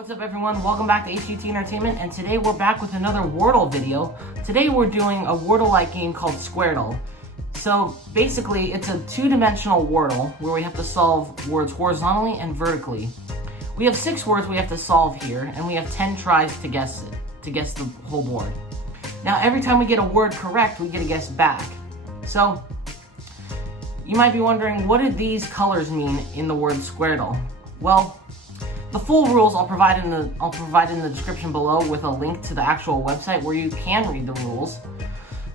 What's up everyone, welcome back to HUT Entertainment, and today we're back with another Wordle video. Today we're doing a Wordle-like game called Squardle. So basically it's a two-dimensional Wordle where we have to solve words horizontally and vertically. We have 6 words we have to solve here, and we have 10 tries to guess the whole board. Now every time we get a word correct, we get a guess back. So you might be wondering, what do these colors mean in the word Squardle? Well, the full rules I'll provide in the description below with a link to the actual website where you can read the rules.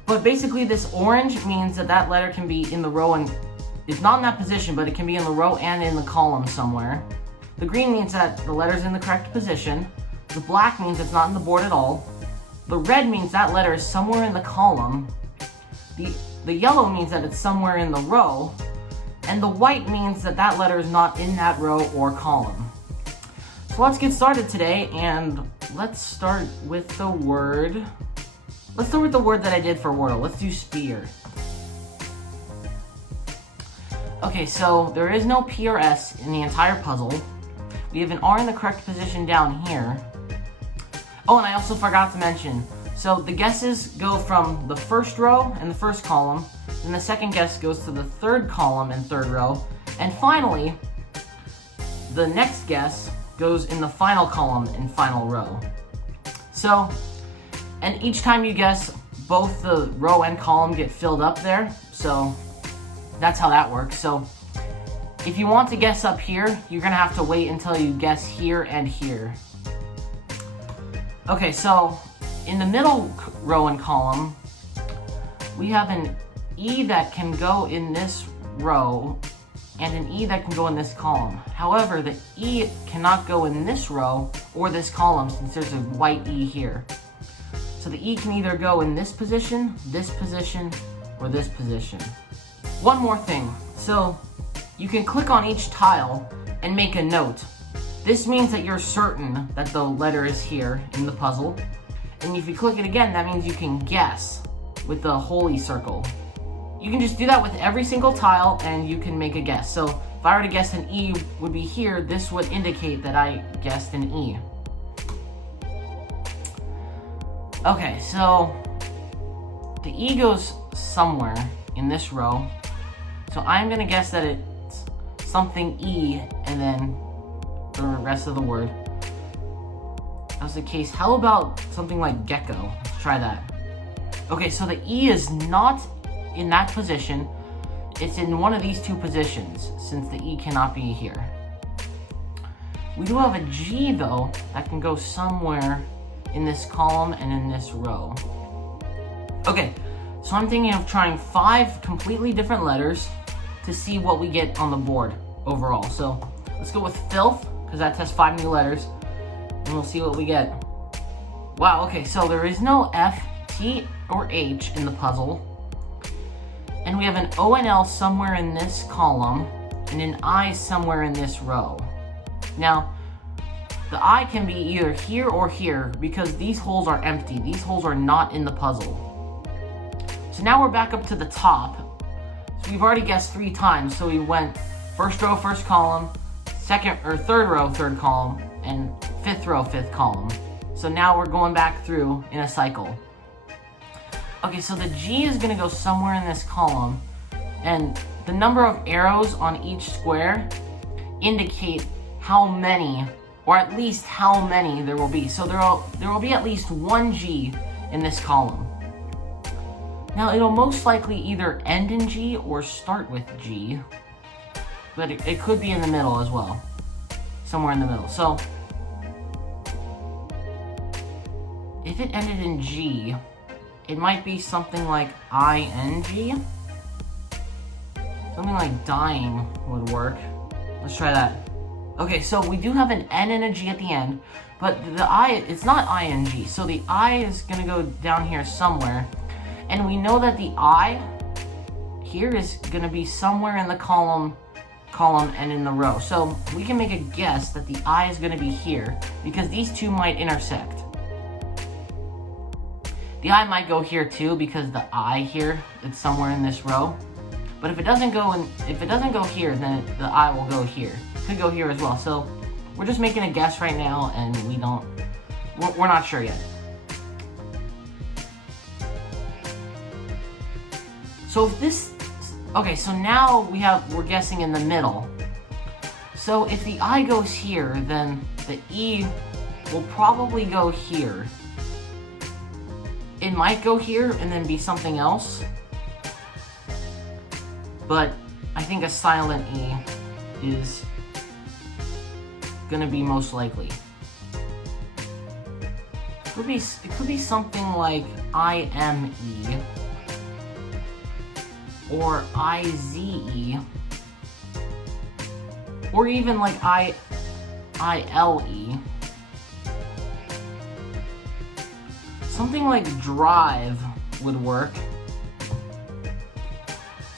But basically this orange means that letter can be in the row, and it's not in that position, but it can be in the row and in the column somewhere. The green means that the letter's in the correct position. The black means it's not in the board at all. The red means that letter is somewhere in the column. The yellow means that it's somewhere in the row. And the white means that letter is not in that row or column. So let's get started today, and let's start with the word. Let's start with the word that I did for Wordle. Let's do spear. Okay, so there is no P or S in the entire puzzle. We have an R in the correct position down here. Oh, and I also forgot to mention, so the guesses go from the first row and the first column, then the second guess goes to the third column and third row, and finally, the next guess goes in the final column and final row. So, and each time you guess, both the row and column get filled up there, so that's how that works. So, if you want to guess up here, you're gonna have to wait until you guess here and here. Okay, so in the middle row and column, we have an E that can go in this row and an E that can go in this column. However, the E cannot go in this row or this column since there's a white E here. So the E can either go in this position, or this position. One more thing. So you can click on each tile and make a note. This means that you're certain that the letter is here in the puzzle. And if you click it again, that means you can guess with the holy circle. You can just do that with every single tile and you can make a guess. So if I were to guess an E would be here, this would indicate that I guessed an E. Okay, so the E goes somewhere in this row. So I'm gonna guess that it's something E and then the rest of the word. That's the case. How about something like gecko? Let's try that. Okay, so the E is not in that position. It's in one of these two positions, since the E cannot be here. We do have a G though, that can go somewhere in this column and in this row. Okay, so I'm thinking of trying 5 completely different letters to see what we get on the board overall. So let's go with filth, because that tests 5 new letters, and we'll see what we get. Wow, okay, so there is no F, T, or H in the puzzle. And we have an O and L somewhere in this column, and an I somewhere in this row. Now, the I can be either here or here, because these holes are empty. These holes are not in the puzzle. So now we're back up to the top. So we've already guessed 3 times, so we went first row, first column, second or third row, third column, and fifth row, fifth column. So now we're going back through in a cycle. Okay, so the G is gonna go somewhere in this column, and the number of arrows on each square indicate how many, or at least how many there will be. So there will be at least 1 G in this column. Now it'll most likely either end in G or start with G, but it could be in the middle as well, somewhere in the middle. So if it ended in G, it might be something like ING. Something like dying would work. Let's try that. Okay, so we do have an N and a G at the end, but the I, it's not ING. So the I is gonna go down here somewhere. And we know that the I here is gonna be somewhere in the column and in the row. So we can make a guess that the I is gonna be here because these two might intersect. The I might go here too because the I here, it's somewhere in this row. But if it doesn't go here, then the I will go here. It could go here as well. So we're just making a guess right now, and we're not sure yet. So if this, okay, so now we're guessing in the middle. So if the I goes here, then the E will probably go here. It might go here and then be something else, but I think a silent E is gonna be most likely. It could be something like IME or IZE, or even like ILE. Something like drive would work.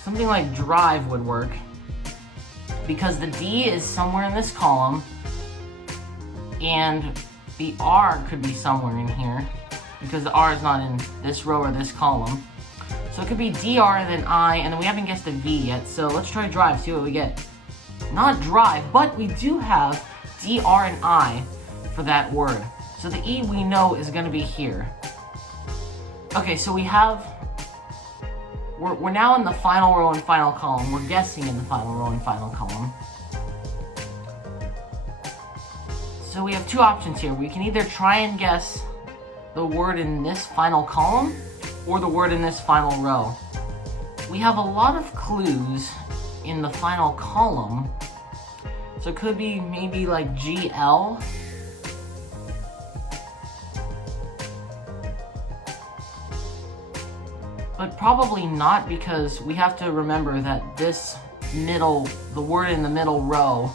Something like drive would work, because the D is somewhere in this column, and the R could be somewhere in here, because the R is not in this row or this column. So it could be DR, then I, and then we haven't guessed the V yet, so let's try drive, see what we get. Not drive, but we do have DR and I for that word. So the E we know is going to be here. Okay, so we're now in the final row and final column. We're guessing in the final row and final column. So we have two options here. We can either try and guess the word in this final column or the word in this final row. We have a lot of clues in the final column. So it could be maybe like GL. But probably not, because we have to remember that the word in the middle row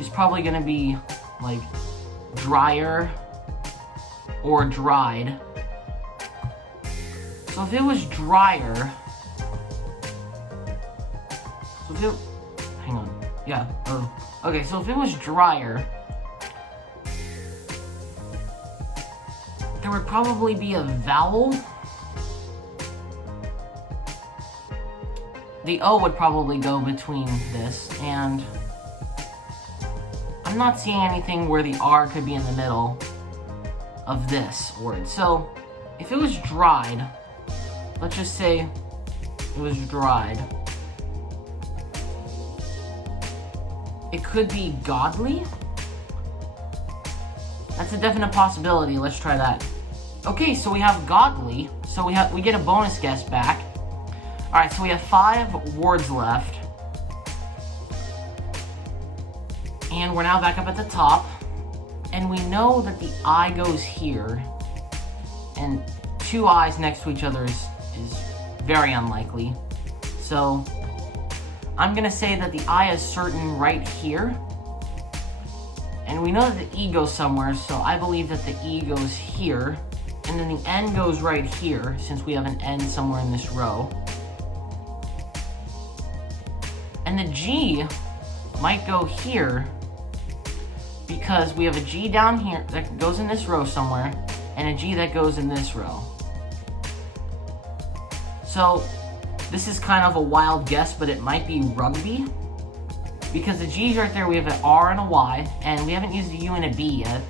is probably going to be like dryer or dried. So if it was dryer, hang on, yeah, okay, so if it was dryer, there would probably be a vowel. The O would probably go between this, and I'm not seeing anything where the R could be in the middle of this word. So if it was dried, let's just say it was dried. It could be godly. That's a definite possibility. Let's try that. Okay, so we have godly. So we get a bonus guess back. Alright, so we have 5 words left. And we're now back up at the top. And we know that the I goes here. And 2 I's next to each other is very unlikely. So I'm going to say that the I is certain right here. And we know that the E goes somewhere, so I believe that the E goes here. And then the N goes right here, since we have an N somewhere in this row. And the G might go here, because we have a G down here that goes in this row somewhere, and a G that goes in this row. So this is kind of a wild guess, but it might be rugby, because the G's right there, we have an R and a Y, and we haven't used a U and a B yet.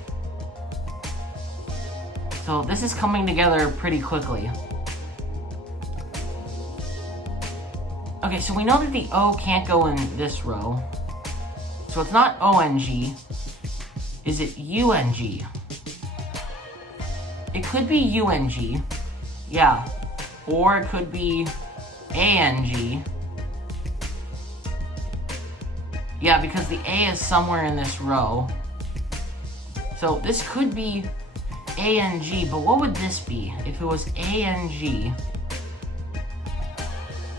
So this is coming together pretty quickly. Okay, so we know that the O can't go in this row. So it's not ONG. Is it UNG? It could be UNG. Yeah. Or it could be ANG. Yeah, because the A is somewhere in this row. So this could be ANG, but what would this be if it was ANG?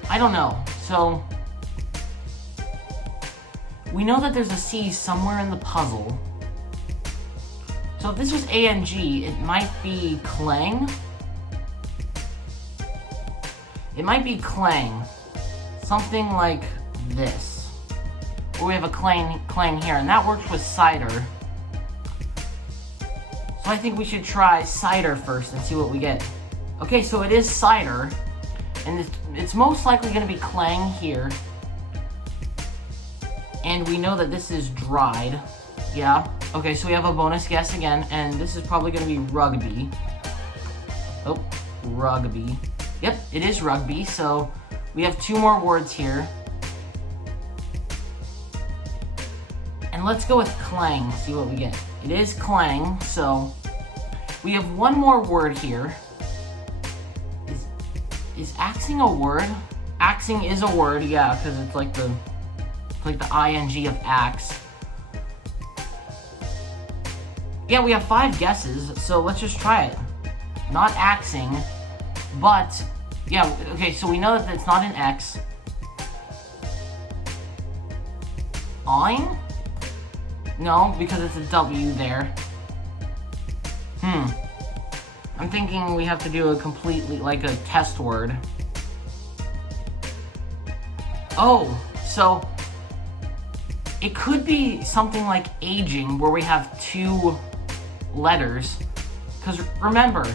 I don't know. So we know that there's a C somewhere in the puzzle. So if this was ANG, it might be clang. It might be clang. Something like this. Or we have a clang here, and that works with cider. So I think we should try cider first and see what we get. Okay, so it is cider. And it's most likely going to be clang here. And we know that this is dried. Yeah. Okay, so we have a bonus guess again, and this is probably going to be rugby. Oh, rugby. Yep, it is rugby, so we have 2 more words here. And let's go with clang, see what we get. It is clang, so we have 1 more word here. Is axing a word? Axing is a word, yeah, because it's like the ing of axe. Yeah, we have 5 guesses, so let's just try it. Not axing, but yeah, okay, so we know that it's not an X. Awing? No, because it's a W there. I'm thinking we have to do a completely, like a test word. Oh, so it could be something like aging, where we have 2 letters. Because remember,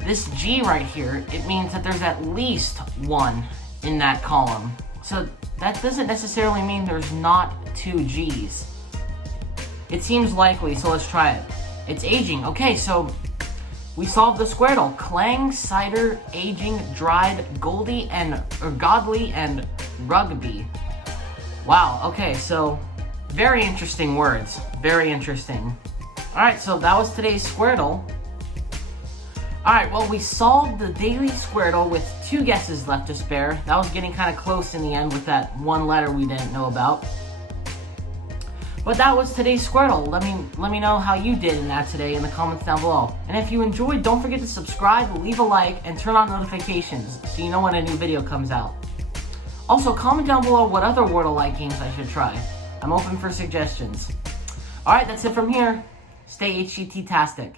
this G right here, it means that there's at least 1 in that column. So that doesn't necessarily mean there's not 2 G's. It seems likely, so let's try it. It's aging. Okay, so we solved the Squardle. Clang, cider, aging, dried, godly, and rugby. Wow, okay, so very interesting words. Very interesting. Alright, so that was today's Squardle. Alright, well, we solved the Daily Squardle with 2 guesses left to spare. That was getting kind of close in the end with that 1 letter we didn't know about. But that was today's Squardle. Let me know how you did in that today in the comments down below. And if you enjoyed, don't forget to subscribe, leave a like, and turn on notifications so you know when a new video comes out. Also, comment down below what other Wordle-like games I should try. I'm open for suggestions. Alright, that's it from here. Stay HGT-tastic.